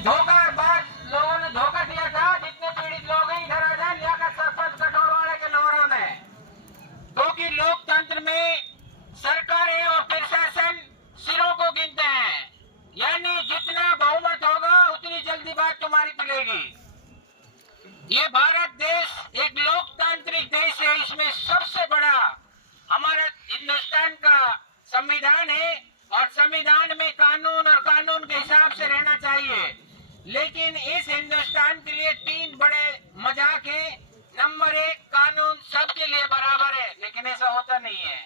धोखाबाज लोगों ने धोखा दिया था। जितने पीड़ित लोग हैं इधर आ जाए, लियाकत सरपंच कटोलवाड़े के नौरों में, क्योंकि लोकतंत्र में सरकारें और प्रशासन सिरों को गिनते हैं, यानी जितना बहुमत होगा उतनी जल्दी बात तुम्हारी चलेगी। ये भारत देश एक लोकतांत्रिक देश है। इसमें सबसे बड़ा हमारा हिंदुस्तान का संविधान है और संविधान में कानून और कानून के हिसाब से रहना चाहिए। लेकिन इस हिंदुस्तान के लिए तीन बड़े मजाक हैं। नंबर एक, कानून सबके लिए बराबर है, लेकिन ऐसा होता नहीं है।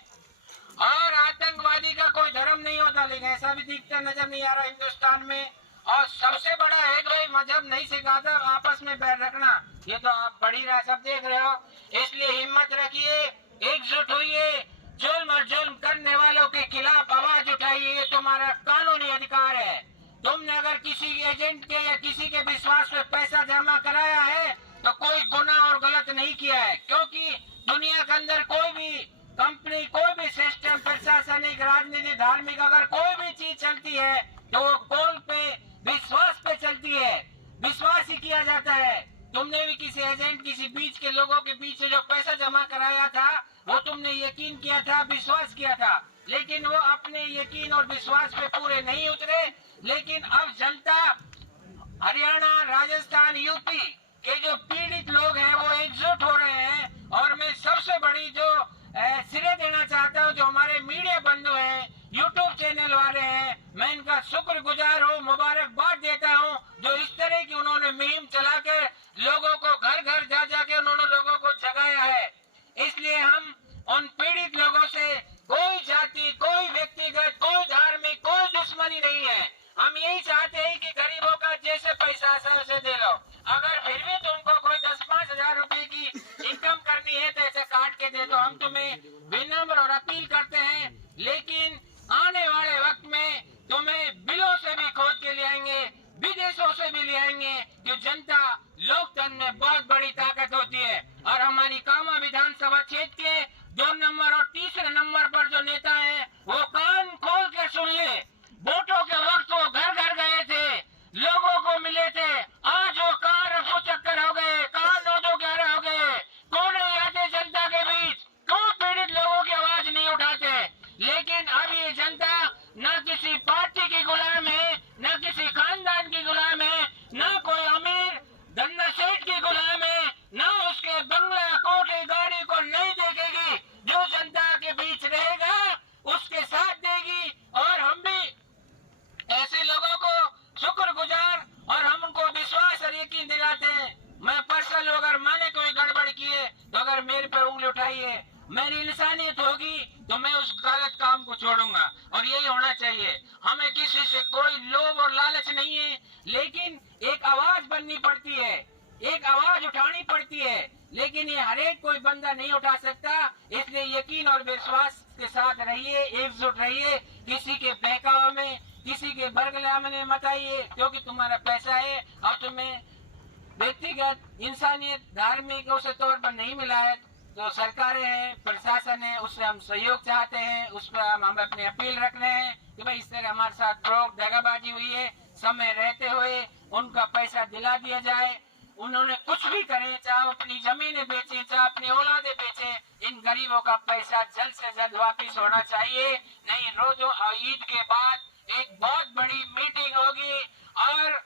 और आतंकवादी का कोई धर्म नहीं होता, लेकिन ऐसा भी दिखता नजर नहीं आ रहा हिंदुस्तान में। और सबसे बड़ा है भाई, मजहब नहीं सिखाता आपस में बैर रखना। ये तो आप बढ़ी रहा, सब देख रहे हो। इसलिए हिम्मत रखिए, एकजुट होइए, जुल्म और जुल्म करने वालों के खिलाफ आवाज उठाइए। ये तुम्हारा कानूनी अधिकार है। तुमने अगर किसी एजेंट के या किसी के विश्वास पे पैसा जमा कराया है तो कोई गुनाह और गलत नहीं किया है, क्योंकि दुनिया के अंदर कोई भी कंपनी, कोई भी सिस्टम, प्रशासनिक, राजनीति, धार्मिक, अगर कोई भी चीज चलती है तो वो कॉल पे, विश्वास पे चलती है। विश्वास ही किया जाता है। तुमने भी किसी एजेंट, किसी बीच के लोगों के बीच से जो पैसा जमा कराया था वो तुमने यकीन किया था, विश्वास किया था, लेकिन वो अपने यकीन और विश्वास पे पूरे नहीं उतरे। लेकिन अब जनता, हरियाणा, राजस्थान, यूपी के जो पीड़ित लोग हैं वो एकजुट हो रहे हैं। और मैं सबसे बड़ी जो सिरे देना चाहता हूँ, जो हमारे मीडिया बंधु हैं, यूट्यूब चैनल वाले हैं, मैं इनका शुक्रगुजार हूँ, मुबारकबाद देता हूँ, जो इस तरह की उन्होंने मुहिम चला के लोगों को घर घर जा जाके उन्होंने लोगों को जगाया है। इसलिए हम उन पीड़ित लोगों से कोई जाति, कोई व्यक्तिगत, कोई धार्मिक, कोई दुश्मनी नहीं है। हम यही चाहते हैं कि गरीबों का जैसे पैसा से दे लो। अगर फिर भी तुमको कोई 10-5 हजार रुपए की इनकम करनी है तो ऐसे काट के दे दो। हम तुम्हें विनम्र और अपील करते हैं, लेकिन आने वाले वक्त में तुम्हें बिलों से भी खोद के ले आएंगे, विदेशों से भी ले आएंगे, जो जनता लोकतंत्र में बहुत बड़ी ताकत होती है। और हमारी कामा विधानसभा क्षेत्र के 2 नंबर और 3 नंबर पर जो नेता है वो कान खोल के सुन ले। वोटों के वक्त वो घर घर गए थे, लोगों को मिले थे। आज वो कहाँ रफू चक्कर हो गए, कहाँ 9-11 हो गए, क्यों नहीं आते जनता के बीच, क्यों पीड़ित लोगों की आवाज नहीं उठाते। लेकिन अब ये जनता न किसी पार्टी की गुलाम है, न किसी खानदान की गुलाम है, न कोई अमीर धंधा सेठ की गुलाम है, न उसके बंगला, कोठी, गाड़ी को नहीं देखेगी। जो जनता के बीच रहेगा उसके साथ देगी। और हम भी ऐसे लोगों को शुक्रगुजार और हम उनको विश्वास और यकीन दिलाते हैं। मैं पर्सनल, अगर मैंने कोई गड़बड़ की है तो अगर मेरे पर उंगली उठाई है, मेरी इंसानियत होगी तो मैं उस गलत काम को छोड़ूंगा। और यही होना चाहिए। हमें किसी से कोई लोभ और लालच नहीं है, लेकिन एक आवाज बननी पड़ती है, एक आवाज उठानी पड़ती है। लेकिन ये हर एक कोई बंदा नहीं उठा सकता। इसलिए यकीन और विश्वास के साथ रहिए, एकजुट रहिए। किसी के बहकावे में, किसी के बरगला में मत आइए, क्योंकि तुम्हारा पैसा है और तुम्हें व्यक्तिगत, इंसानियत, धार्मिक उस तौर पर नहीं मिला है। जो सरकारें हैं, प्रशासन है, उससे हम सहयोग चाहते हैं। उस पर हम अपनी अपील रख रहे हैं कि भाई इस तरह हमारे साथ फ्रॉड, दगाबाजी हुई है, समय रहते हुए उनका पैसा दिला दिया जाए। उन्होंने कुछ भी करे, चाहे अपनी जमीनें बेचे, चाहे अपनी औलादे बेचे, इन गरीबों का पैसा जल्द से जल्द वापिस होना चाहिए। नहीं रोजों ईद के बाद एक बहुत बड़ी मीटिंग होगी और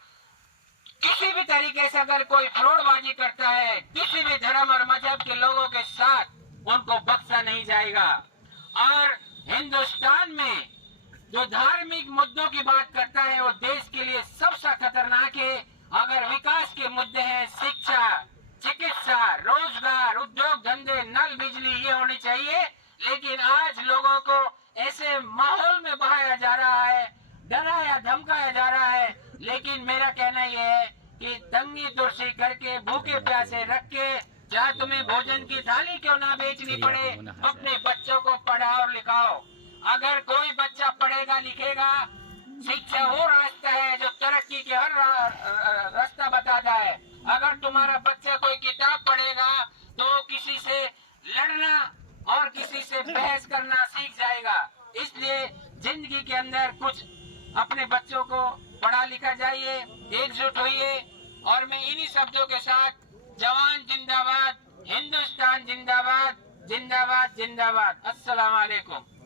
किसी भी तरीके से अगर कोई फ्रॉडबाजी करता है किसी भी धर्म और मजहब के लोगों के साथ, उनको बख्शा नहीं जाएगा। और हिंदुस्तान में जो धार्मिक मुद्दों की बात करता है वो देश के लिए सबसे खतरनाक है। अगर विकास के मुद्दे हैं, शिक्षा, चिकित्सा, रोजगार, उद्योग धंधे, नल, बिजली, ये होनी चाहिए। लेकिन आज लोगों को ऐसे माहौल में बहाया जा रहा है, डराया धमकाया जा रहा है। लेकिन मेरा कहना यह है कि दंगी तुरसी करके, भूखे प्यासे रख के, चाहे तुम्हें भोजन की थाली क्यों ना बेचनी पड़े, अपने बच्चों को पढ़ाओ और लिखाओ। अगर कोई बच्चा पढ़ेगा लिखेगा, शिक्षा वो रास्ता है जो तरक्की के हर रास्ता बताता है। अगर तुम्हारा बच्चा कोई किताब पढ़ेगा तो किसी से लड़ना और किसी से बहस करना सीख जाएगा। इसलिए जिंदगी के अंदर कुछ अपने बच्चों को पढ़ा लिखा जाइए, एकजुट होइए। और मैं इन्हीं शब्दों के साथ जवान जिंदाबाद, हिंदुस्तान जिंदाबाद, जिंदाबाद जिंदाबाद। अस्सलाम वालेकुम।